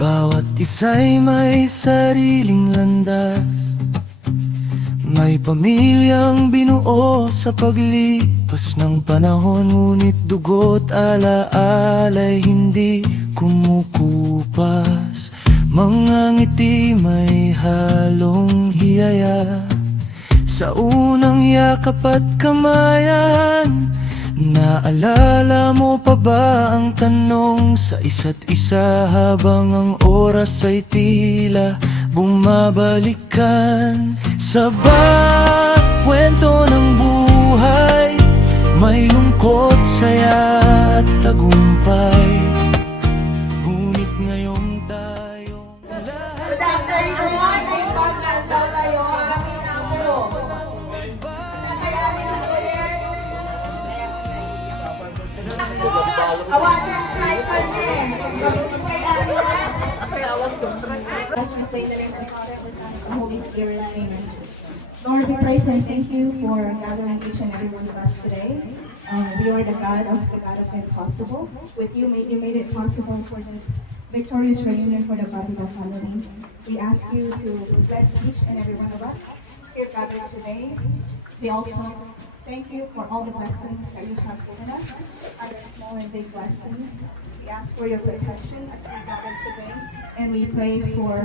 Bawat isa'y may sariling landas, may pamilyang binuo sa paglipas ng panahon. Ngunit dugo't alaala'y hindi kumukupas. Mga ngiti may halong hiyaya sa unang yakap at kamayan. Naalala mo pa ba ang tanong sa isa't isa habang ang oras ay tila bumabalikan? Sa bawat kwento ng buhay, may lungkot, saya at tagumpay. Ngunit ngayong tayong Let's just say in the name of the Father, the Son, and the Holy Spirit. Amen. Lord, we praise and thank you for gathering each and every one of us today. You are the God of the impossible. With you, you made it possible for this victorious reunion for the Babida family. We ask you to bless each and every one of us here gathered today. We also thank you for all the blessings that you have given us, other small and big blessings. We ask for your protection as we gather today, and we pray for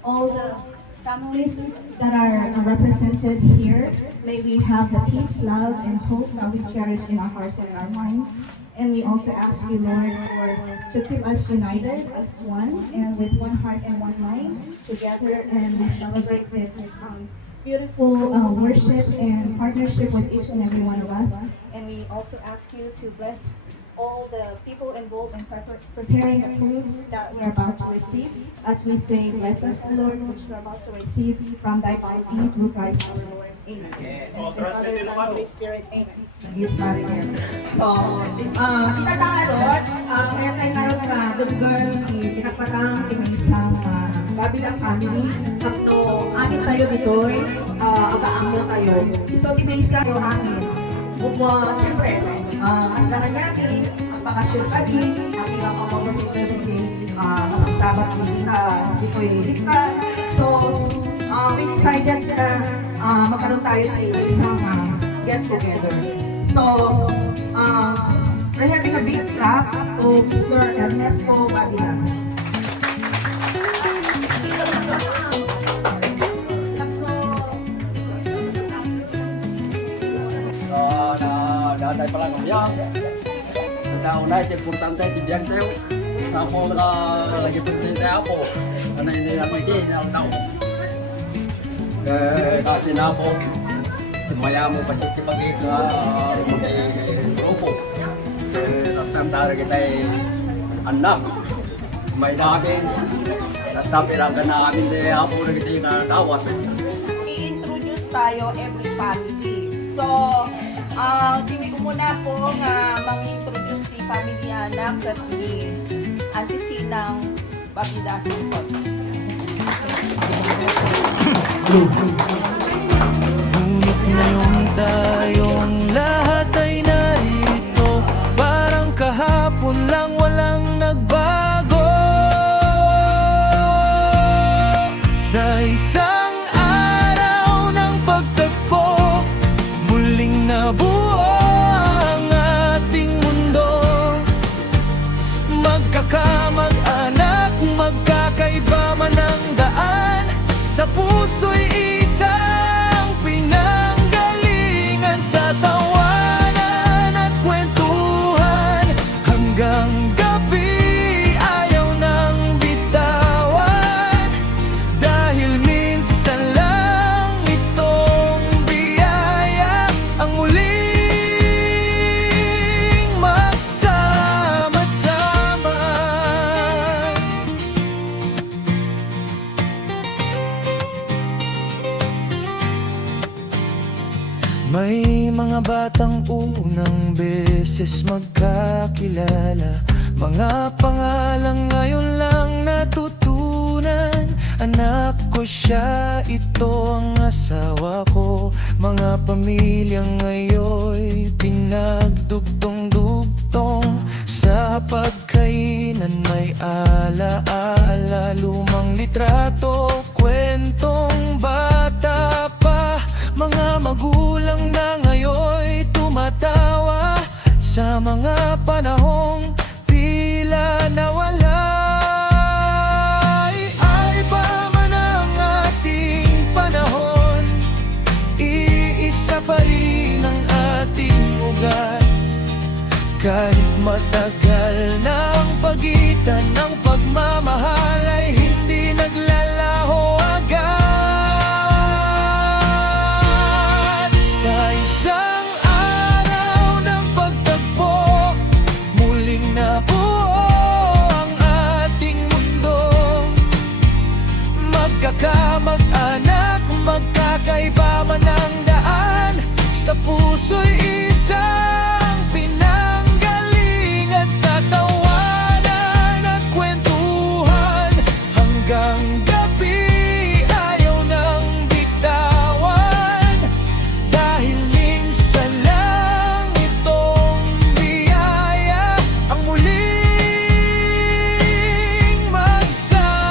all the families that are represented here. May we have the peace, love, and hope that we cherish in our hearts and in our minds. And we also ask you, Lord, to keep us united as one and with one heart and one mind together, and we celebrate this beautiful worship and partnership with each and every one of us. And we also ask you to bless all the people involved in preparing the foods that we are about to receive. As we say, bless us, Lord, which we are about to receive from thy body through Christ our Lord. Amen. And the Father, Son, Holy Spirit. Amen. Yes, Maria. So, tinatangarot, kaya tayo naroon ka, Duggan, pinagpatang pinisang Babida family, kapto, amin tayo dito'y, agaang mo tayo. So, tibisa yung amin. Siyempre, kasalangan namin, ang pakasyon ka din, amin ang pamamasin ka din, masangsabat din ka, dito'y likha. So, we decided na magkaroon tayo ng isang get together. So, we're having a big clap to Mr. Ernesto Babida. Daday pala ng biyak. Una, ito importante, ito biyak tayo. Sa ako lagi presidente ako. Ano hindi namin din, ang tao. Kasi na ako, maya mo pa siya pag-is na grupo. Tatanda kita anak. May namin. Tatapirang ka na amin din ako na kita yung tawat. I-introduce tayo every family. So, dimi ko muna po nga mang-introduce si pamilya na kat ni Auntie Sinang Babida Simpson. ngunit ngayong tayong lahat ay narito, parang kahapon lang, walang nagbago. Sa isang araw ng pagtagpo, muling nabuo ang ating mundo. Magkakamag-anak, magkakaiba man ang daan, sa puso'y isang pinanggalingan. Sa tawanan at kwentuhan, hanggang gabi ayaw nang bitawan. Dahil minsan lang itong biyaya, ang muling magsama-sama. May mga batang unang beses magkakilala, mga pangalang ngayon lang natutunan. Anak ko siya, ito ang asawa ko. Mga pamilyang ngayon pinagdugtong-dugtong, sa pagkainan may alaala. litrato, kwentong bata pa. Mga magulang na ngayon'y tumatawa sa mga panahong tila nawala. Ay ba man ang ating panahon, iisa pa rin ang ating ugat. Kahit matagal na ang pagitan ng pagmamahal ay hindi naglalaho agad. Sa isang araw ng pagtagpo, muling nabuo ang ating mundo. Magkakamag-anak, magkakaiba man ang daan, sa puso'y isang pinanggalingan. Sa tawanan at kwentuhan hanggang gabi, ayaw nang bitawan. Dahil minsan lang itong biyaya ang muling magsama-sama.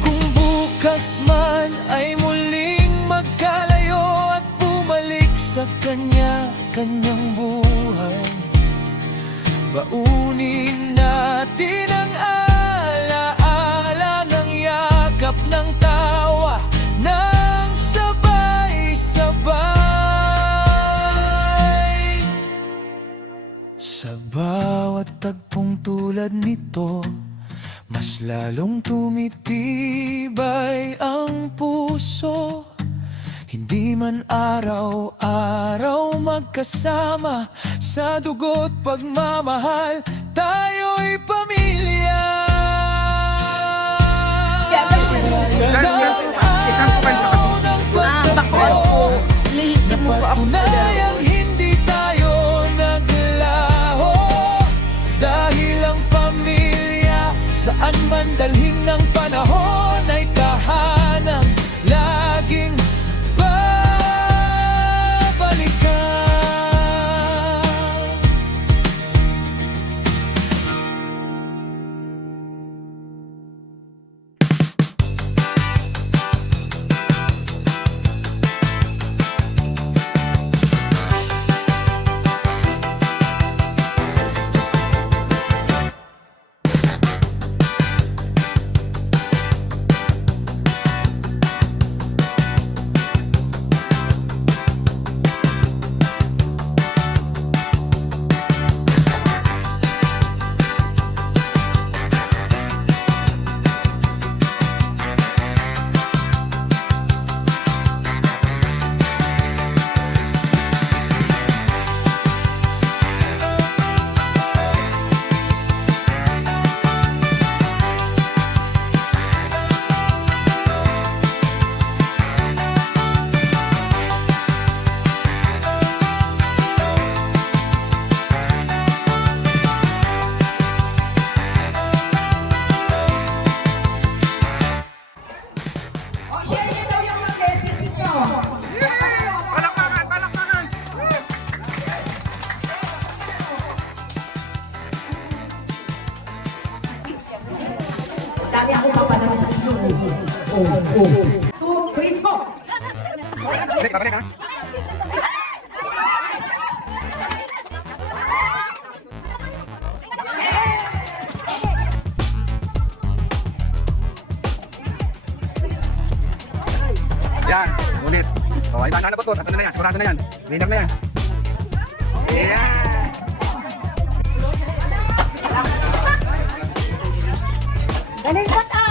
Kung bukas man ay muling magkalayo at bumalik sa kanya-kanyang buhay, baunin natin ang alaala ng yakap ng tawa ng sabay-sabay. Sa bawat tagpong tulad nito, mas lalong tumitibay ang puso. Hindi man araw-araw magkasama, sa dugo't pagmamahal tayo'y pamilya. Isang araw ng pagtagpo, napatunayang hindi tayo naglaho. Dahil ang pamilya, saan man dalhin ng panahon, ay tahanang laging babalikan. O, share niyo daw yung mga blessings niyo. Dali ako papadala sa inyo. Two, three, go! Yan, ulit. O, ay banda na po to. Tatlo na yan, sigurado na yan. Winner na yan. Yeah! Galing pa ta!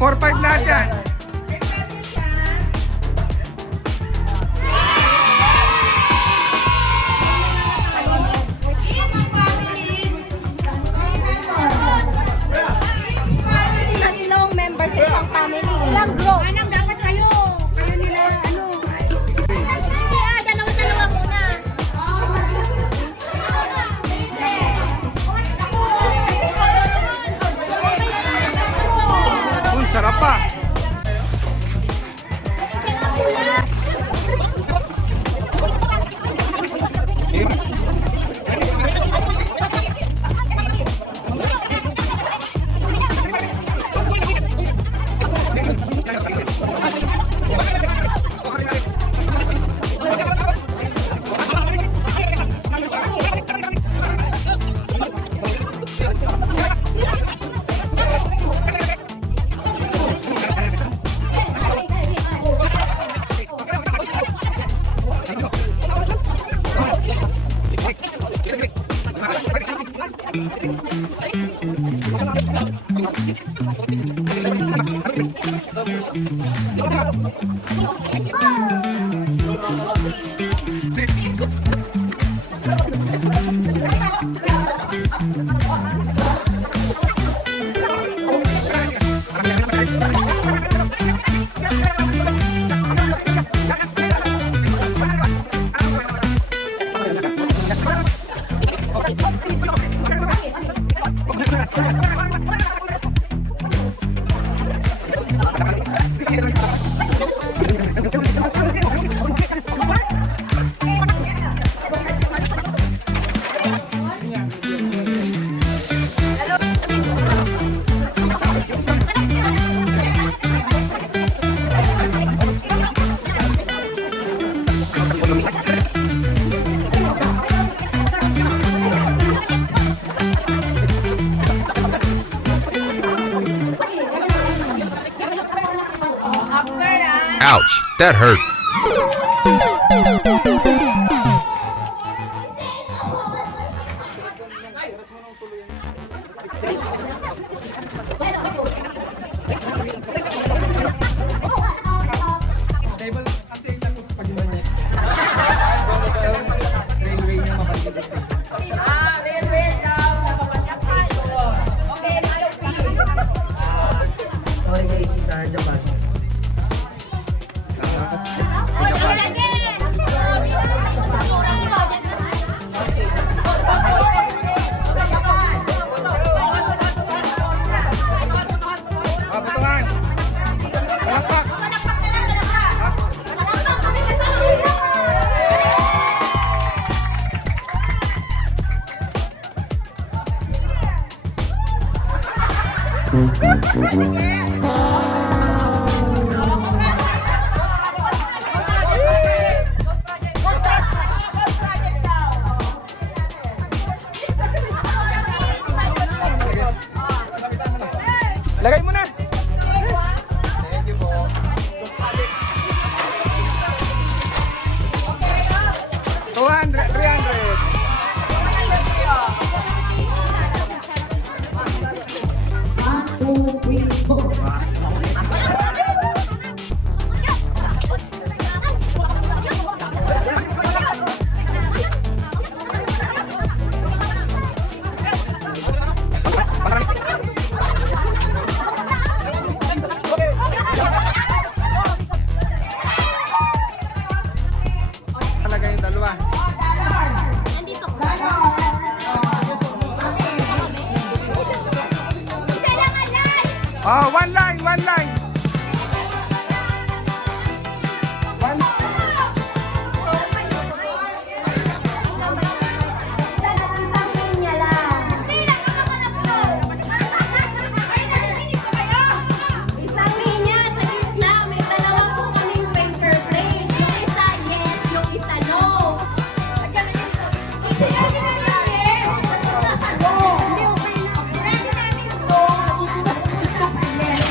Four, five lahat yan. Tatlong members sa isang family. Ilang group? Anong dapat kayo? Kayo nila, ano? Hindi dalawa-dalawa muna. Ouch, that hurt. Okay, sa Japan. Butuhan. Palakpak. Lagay mo na. 200, 300. Talaga yung dalawa. Nandito ko. Isa lang alay! Oh, one line, one line. One. Isang linya lang. Isang linya sa gitna. May dalawa po kaming paper plate. Yung isa yes, yung isa no. Sinabi namin yes. Hindi okay na. Sinabi namin no. Yes.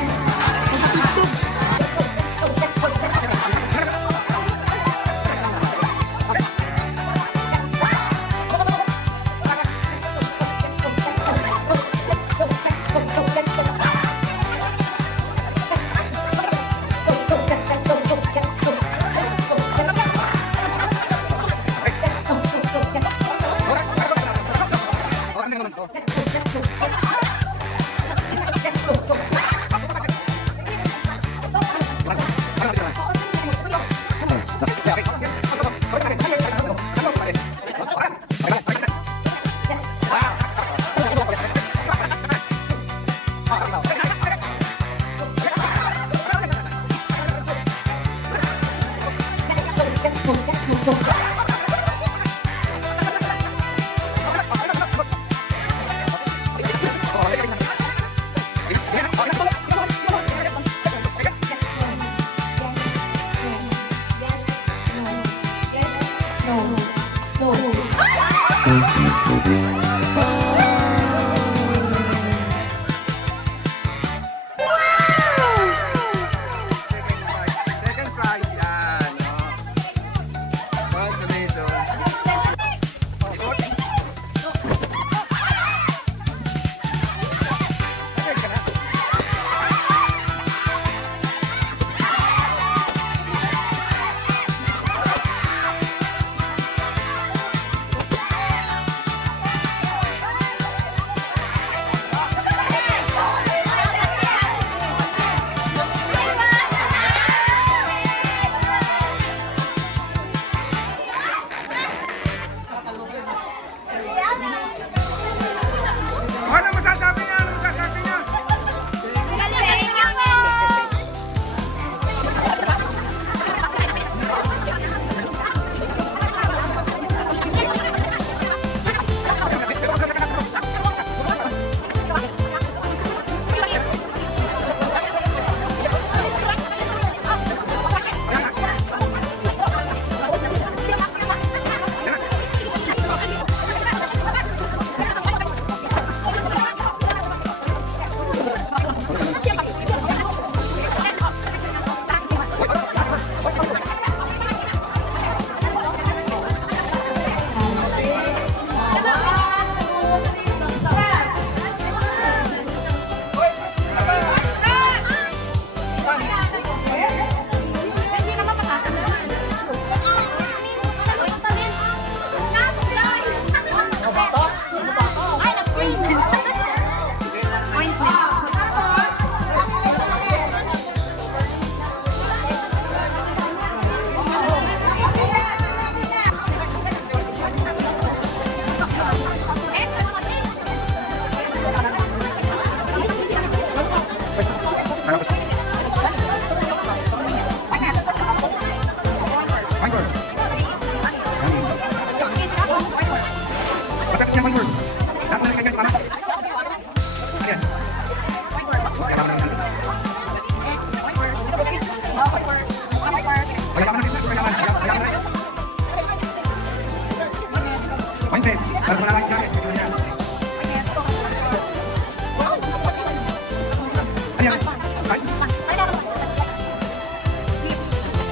Ayan. Guys.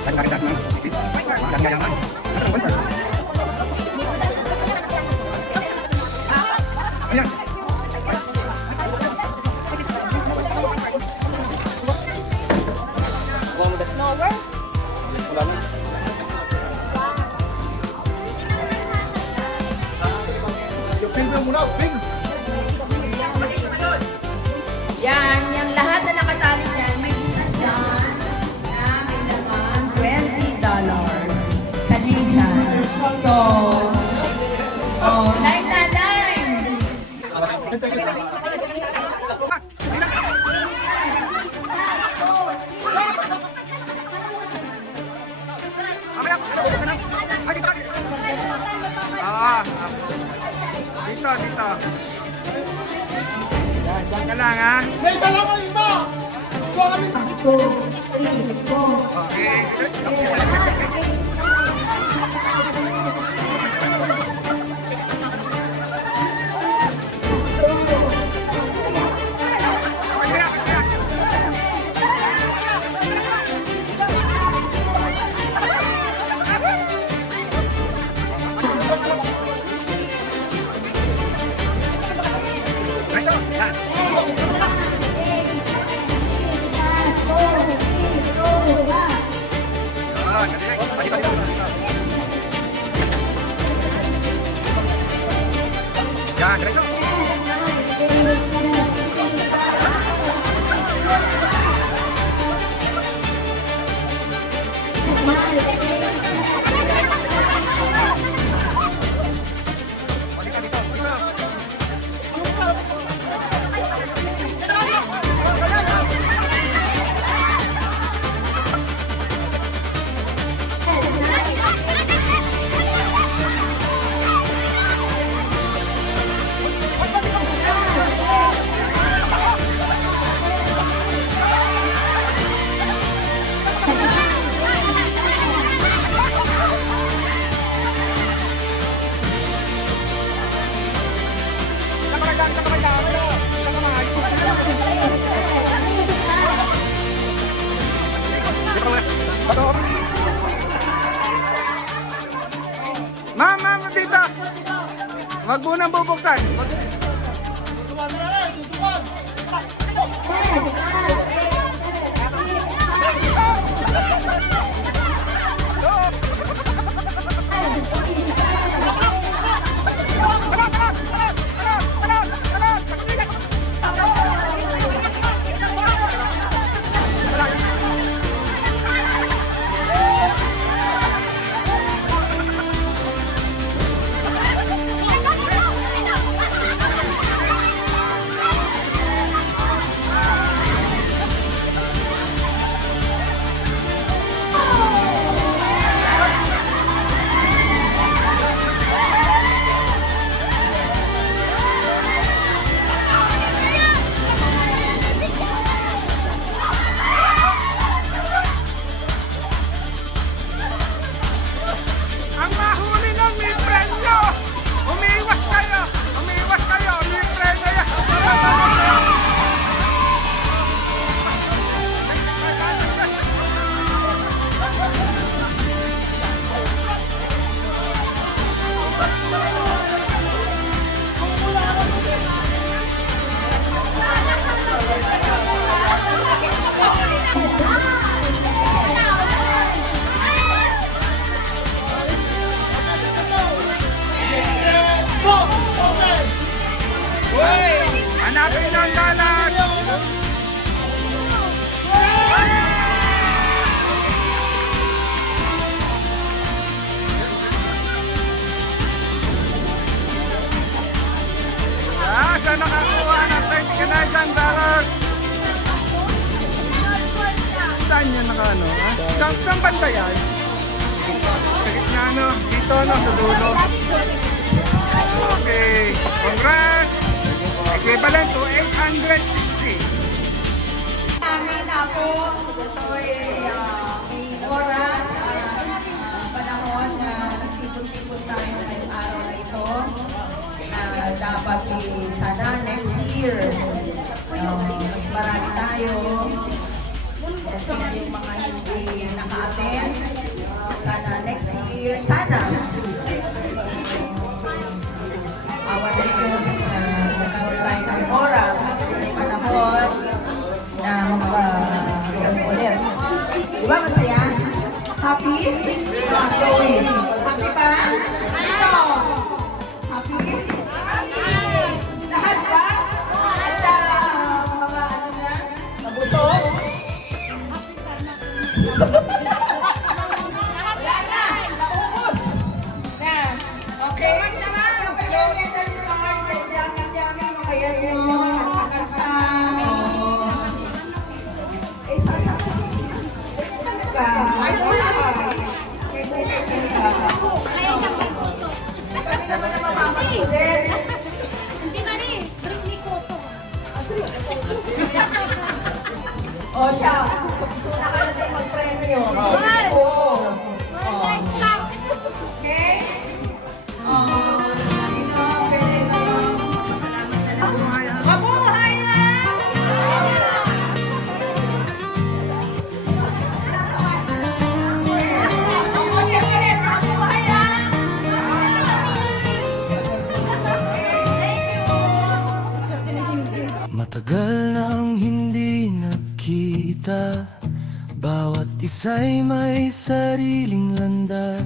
Ay, nakita sa mga. Sige. Ang ganda naman. Asa ang converse? Ayan. Lower? Wala na. Yan, yung lahat na nakatali dyan, may isa dyan na may laman $20 Canadian. So, line na line. Mamaya, ano na? Ay, dito. Ah, dito, dito. Diyan ka lang, ha? Go, 3, go. Okay. Diretso. Yan. Yan, dali. Dito, dito, dito. Yan, diretso. Dito, dito. Sa kamay lang, sa kamay lang. Sa kamay. Bato. Ma'am, ma'am, dito. Wag mo nang bubuksan. Ang mahuli ng may premyo! Umiiwas kayo! Umiiwas kayo! May premyo yan! Hanapin ang dalas! Saan nakakuha ng $20 Canadian? Saan yun nakaano? Saan banda yan? Sa gitna, no? Dito, no? Sa dulo. Okay. Congrats! Equivalent to 860. Amin na po, ito ay may oras, panahon na nagtipon-tipon tayo ngayong araw na ito. Dapat sana next year, mas marami tayo. tayo. Sino yung mga hindi naka-attend. Sana next year, sana. Awan na Diyos na nagkaroon tayo ng oras, panahon na mag-ulit. Diba masaya? Happy? Happy. Happy pa? Ito. Happy? Lahat ba? At mga ano na? Nabusog? Wala na! Naubos! Na. Okay? Kapag-alyan na nito mga dami-dami mga yan yung kanta-kanta. Eh, sana kasi. Ganyan talaga. Ay, wala ka. May buhay talaga. Kami naman na mamamasulin. Hindi na rin. Bring me koto. O siya, gusto na ka na tayo mag-premyo. Wow. Oo. Stop. Okay? Sino pwede na yun? Mabuhayan! Ulit, mabuhayan! Okay, thank you. Matagal nang hindi nakita, bawat isa'y may sariling landas.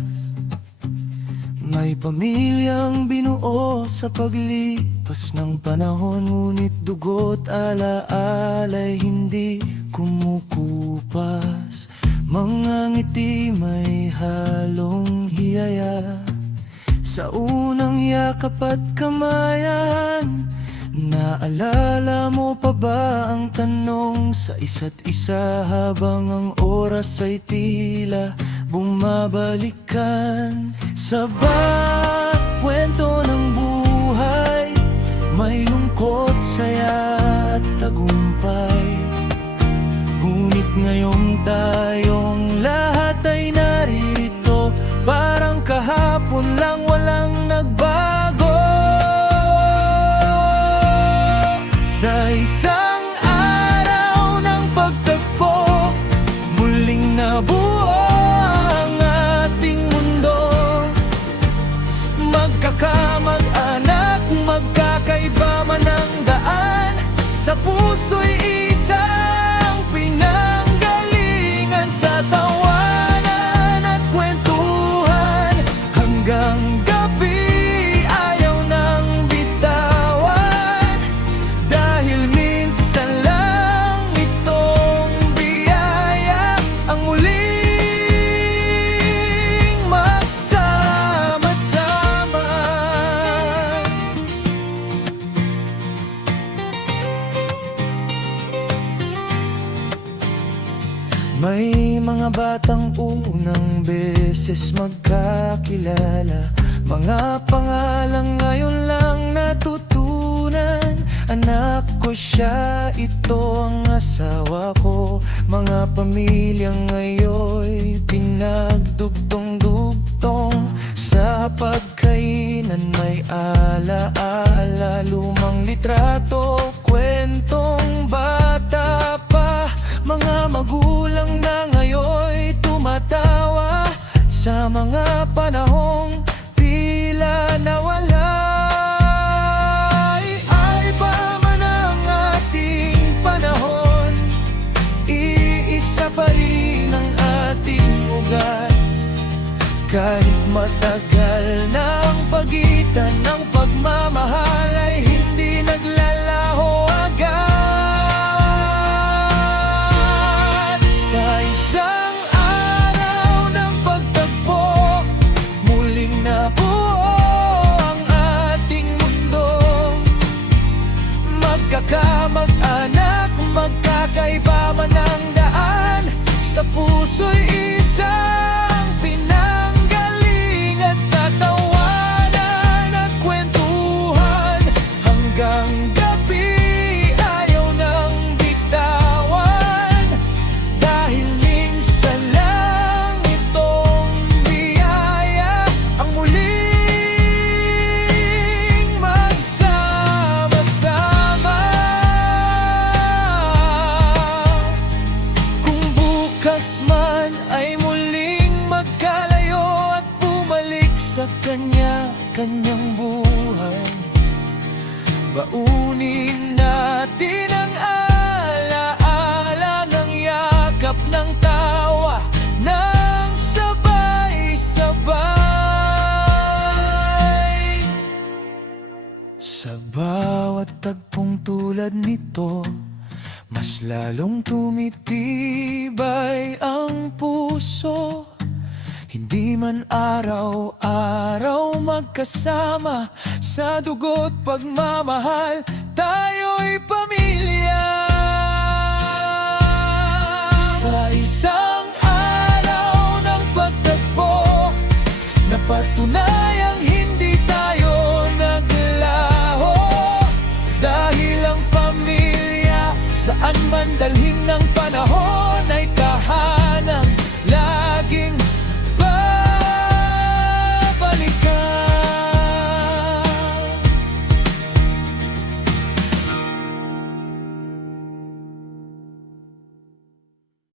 May pamilyang binuo sa paglipas ng panahon, ngunit dugo't alaala'y hindi kumukupas. Mga ngiti may halong hiyaya sa unang yakap at kamayan. Naalala mo pa ba ang tanong sa isa't isa habang ang oras ay tila bumabalikan? Sa bawat kwento ng buhay, may lungkot, saya at tagumpay. Ngunit ngayong tayong lahat ay naririto, parang kahapon lang walang nagbago. Sa isang araw ng pagtagpo, muling nabuo ang ating mundo. Magkakamag-anak, magkakaiba man ang daan, sa puso'y isang pinanggalingan. Sa tawanan at kwentuhan, hanggang gabi ayaw nang bitawan. Dahil minsan lang itong biyaya, ang muling magsama-sama. May mga batang unang beses magkakilala, mga pangalang ngayon lang natutunan. Anak ko siya, ito ang asawa ko. Mga pamilyang ngayon pinagdugtong-dugtong. Sa pagkainan may alaala, lumang litrato, kwentong bata pa. Mga magulang na ngayon tumatawa sa mga panahong tila nawala. Ay ba man ang ating panahon, iisa pa rin ang ating ugat. Kahit matagal na ang pagitan, ng pagmamahal ay hindi naglalaho agad. Sa isang araw ng pagtagpo, muling nabuo ang ating mundo. Magkakamag-anak, magkakaiba man ang daan, sa puso'y isang pinanggalingan. Sa tawanan at kwentuhan, kanyang buhay. Baunin natin ang alaala ng yakap ng tawa ng sabay-sabay. Sa bawat tagpong tulad nito, mas lalong tumitibay ang puso. Hindi man araw-araw magkasama, sa dugo't pagmamahal tayo'y pamilya. Sa isang araw ng pagtagpo, napatunayang hindi tayo naglaho. Dahil ang pamilya, saan man dalhin ng panahon,